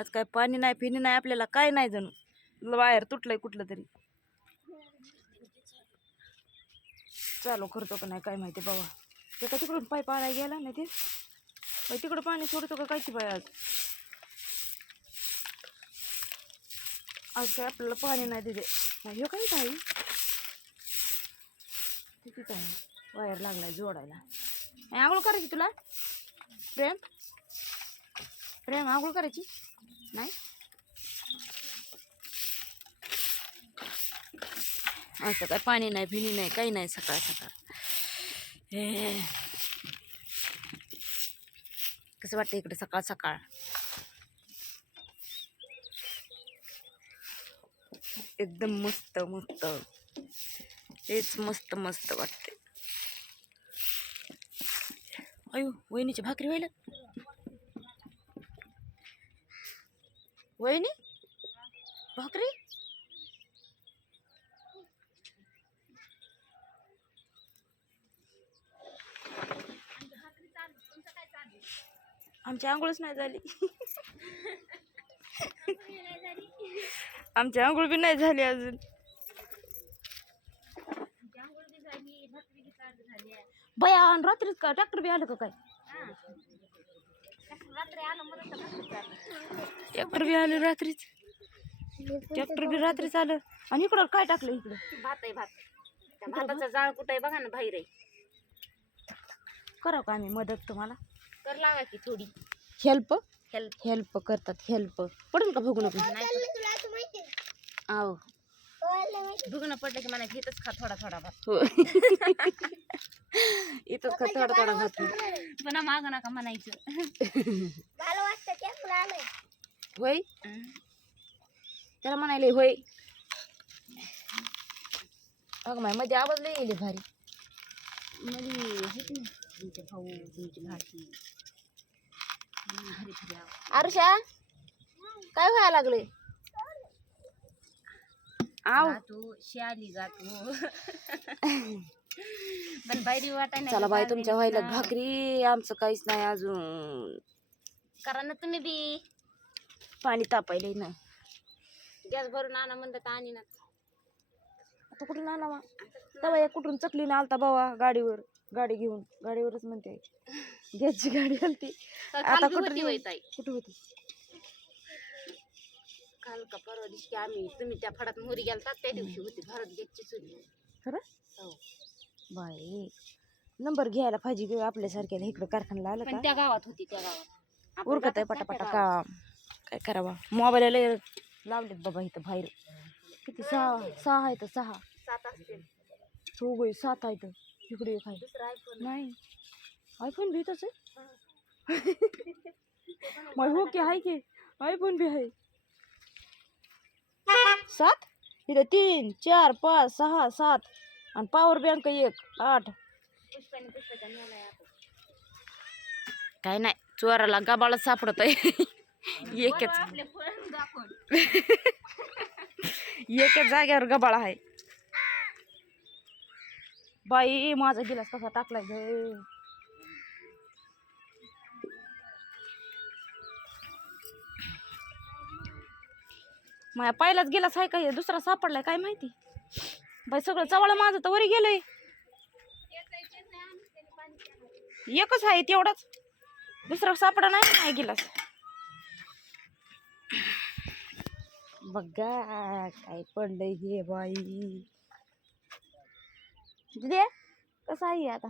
आज काय पाणी नाही फिनी नाही आपल्याला, काय नाही जणू वायर तुटलंय कुठलं तरी. चालू करतो का नाही काय माहिती बाबा. ते का तिकडून पाईप आणायला गेला नाही ते तिकडं पाणी सोडतो का काय की बाय. आज काय आपल्याला पाणी नाही तिथे. हे काहीच आहे तिथेच आहे, वायर लागलाय जोडायला. आंघोळ करायची तुला प्रेम? प्रेम आंघोळ करायची नाही? असं काय पाणी नाही भिनी नाही काही नाही सकाळ सकाळ. हे कसं वाटतं इकडे सकाळ सकाळ. एकदम मस्त मस्त, हेच मस्त मस्त वाटते. अयो वहिनीची भाकरी व्हायला. वहिनी भाकरी आमची आंघोळच नाही झाली. आमची आंघोळ बी नाही झाली अजून. बया रात्रीच का ट्रॅक्टर बी आलं का काय? ट्रॅक्टर बी आलं रात्रीच. ट्रॅक्टर बी रात्रीच आलं. आणि इकडं काय टाकलं? इकडं भात आहे. भात भाताचा जाळ कुठे बघा ना बाहेर आहे. करावं का आम्ही मदत तुम्हाला? कर लावा की थोडी हेल्प. हेल्प हेल्प करतात. हेल्प पडेल का भोगून? आहो भुगणं पडलं की मला घेतच खा थोडा थोडा भात. हो. इथंच का थोडा थोडा भात पुन्हा माग नका म्हणायचं. होय त्याला म्हणायले होय. अगं माय मध्ये आवाज लई येईल भारी. मध्ये हेच ना तुमचे भाऊ तुमची भाची. आरुषा काय व्हायला लागले? आव तू शाली जातो. पण बाहेरी वाटाय नाही. चला बाई तुमच्या व्हायला भाकरी, आमचं काहीच नाही अजून. करा ना तुम्ही बी. पाणी तापायले ना. गॅस भरून आणा म्हणलं तर आणि ना. आता कुठून आणावा? तेव्हा कुठून चकलीने आलता बाबा गाडीवर. गाडी घेऊन गाडीवरच म्हणते गॅसची गाडी आलती. आता कुठे होती? काल का परवा दिवशी आम्ही तुम्ही त्या फडात मोरी गेलता त्या दिवशी होती भारत गॅसची चुली. खरं? हो बाई नंबर घ्यायला पाहिजे ग आपल्यासारख्याला. इकडं कारखान्याला आलं पण का त्या गावात होती. त्या गावात उरकत आहे पटापटा काम. काय करावा? मोबाईलला लावलेत बाबा इथं बाहेर. किती 6 आहेत. 6 7 असतील. हो बाई 7 आहेत. इकडे एक आहे. दुसरा आयफोन नाही आयफोन बी इथंच आहे. मग हो की आहे की आयफोन बी आहे. 7 इथं 3 4 5 6 7 आणि पॉवर बँक 1 8. काय नाही चोराला गबाळ सापडत आहे. एकच जाग्यावर गबाळ आहे. बाई माझा गिलास कसा टाकलाय ग. माझ्या पहिलाच गिलास आहे का हे दुसरा सापडलाय काय माहिती. बाई सगळं चवळ माझं तर वरी गेलंय. एकच आहे तेवढाच, दुसरा सापडा नाही गिलास. बघा काय पडलंय हे बाई. दे कसं आहे आता.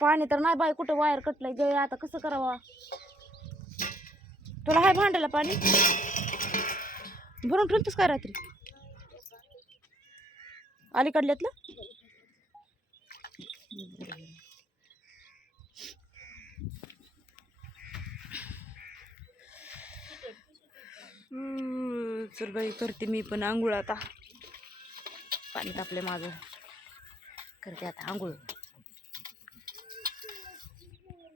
पाणी तर नाही बाई कुठं वायर कटलंय गे. आता कसं करावं? तुला हाय भांड्याला पाणी भरून ठेवतोस काय रात्री अलीकडल्यातलं? चल बाई करते मी पण आंघोळ आता. पाणी तापले माझं. करते आता आंघोळ.